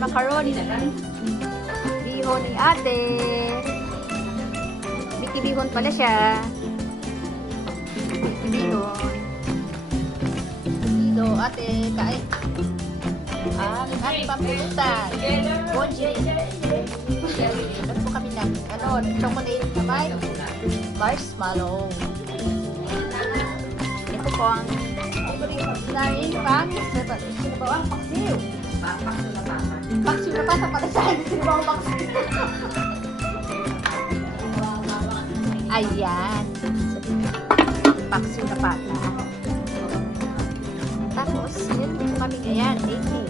macaroni. Bihon ni ate. Mickey bihon pala siya. Bihon. Dito, ate, kain. Ang ating pampulutan. Bonji. Ito po kami ng chocolate na may marshmallow. Ito po ang narin pang sino ba ang paksiw? Paksiw na pata pala sa akin. Sino ba ang paksiw? Ayan. Paksiw na pata. Tapos, yun po kami ngayon. Thank you.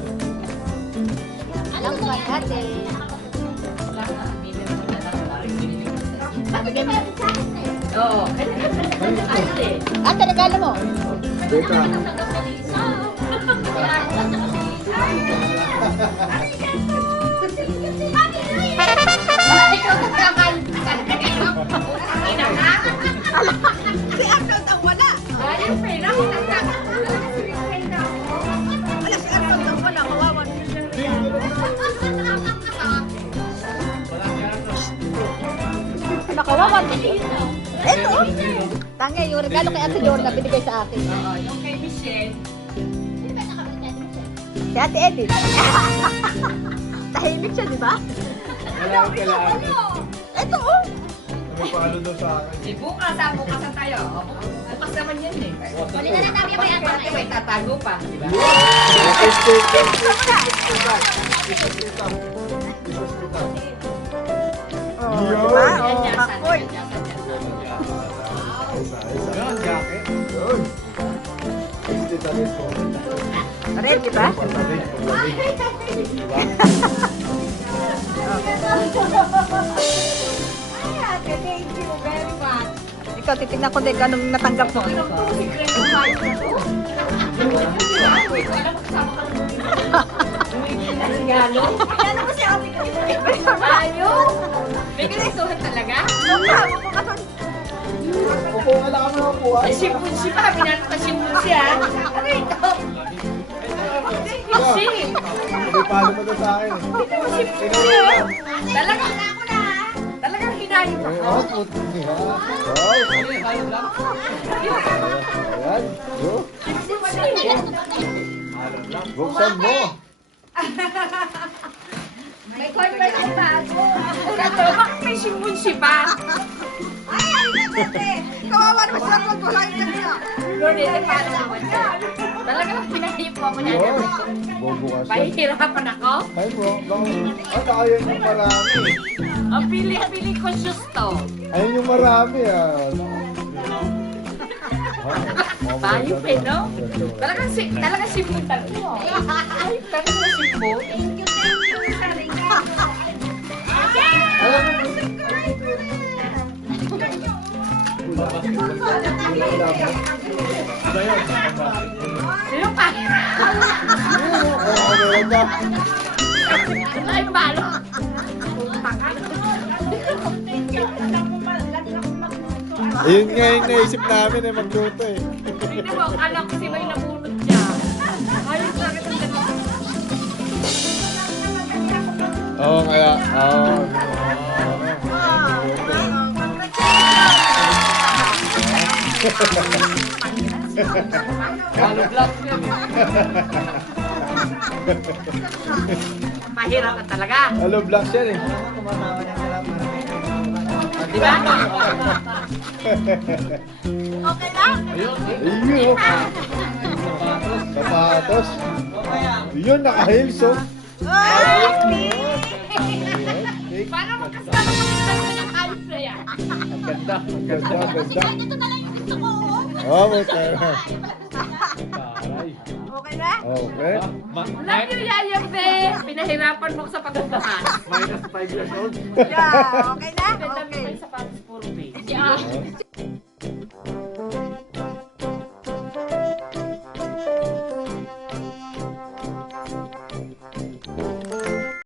Alam mo natin. Babagyan mo. Oo. Ate, regalo mo. Beta. Ikaw na naman. Si Arnold ang wala. Ayun, pera ko wala si Arnold ang wala. Kawawan. Nakawawan. Ito. Tanga, yung regalo kay Ate Jordan na binigay sa akin. Oo, yung kay Michelle. Si Ate Edith. Tahimik siya, di ba? Wala akong kailangan. Ito, oh. Ano pa ano daw sa akin? Eh, bukas na tayo. Bukas naman yan eh. Wali na natin yung may ate. Pati may tatago pa, di ba? Oh, di ba? Oh, kakoy. Yan, jacket. Yun. Red, di ba? Thank you very much. Ikaw, titignan ko din kung anong natanggap mo. Regalo? Ano mo si ate ko? Ayo! May gustuhan talaga? Upo ka lang kami upo. Ay, simpunsi pa. Binano ka simpunsi ha. Ano ito? Simpunsi. May palo mo daw sa akin. Simpunsi oh. Talagang hinayin mo ko. Oh, puti niya. Ay. Ayan. Oh. Buksan mo. May convert na bago. Ito, bakit may simpunsi pa? Kawawa naman sa ako, wala yung kanya. Lord, ito paano naman siya? Talagang hinayin mo ako na Yun. Bobo ka siya. Pahihirapan ako? Ay bro, kaya yung marami. Ang pili ko susto. Ayun yung marami ah. Bayo pa, no? Talagang simple talaga. Ay, talagang simple. Sino pa? Ay, balo. Ayun nga yung naisip namin eh, magluto eh. Hindi mo, alam ko si may nabunot niya. Ayos na kita dalawa. Oo kaya, oo. Halo vlog niya. Mahirap ka talaga. Hello, vlogs yan eh. Di ba? Okay na? Ayun oh. Sapatos. Yun, naka-heels oh. Paano magkasama kami dalawa ng ayos na yan? Ang ganda, ang ganda, ang ganda. Ito na lang yung gusto ko, oh. Oh, may pera. Okay na? Okay. Love you, Yaya Be. Pinahirapan mo ko sa pagkabahan. Minus 5 years old. Yeah, okay na?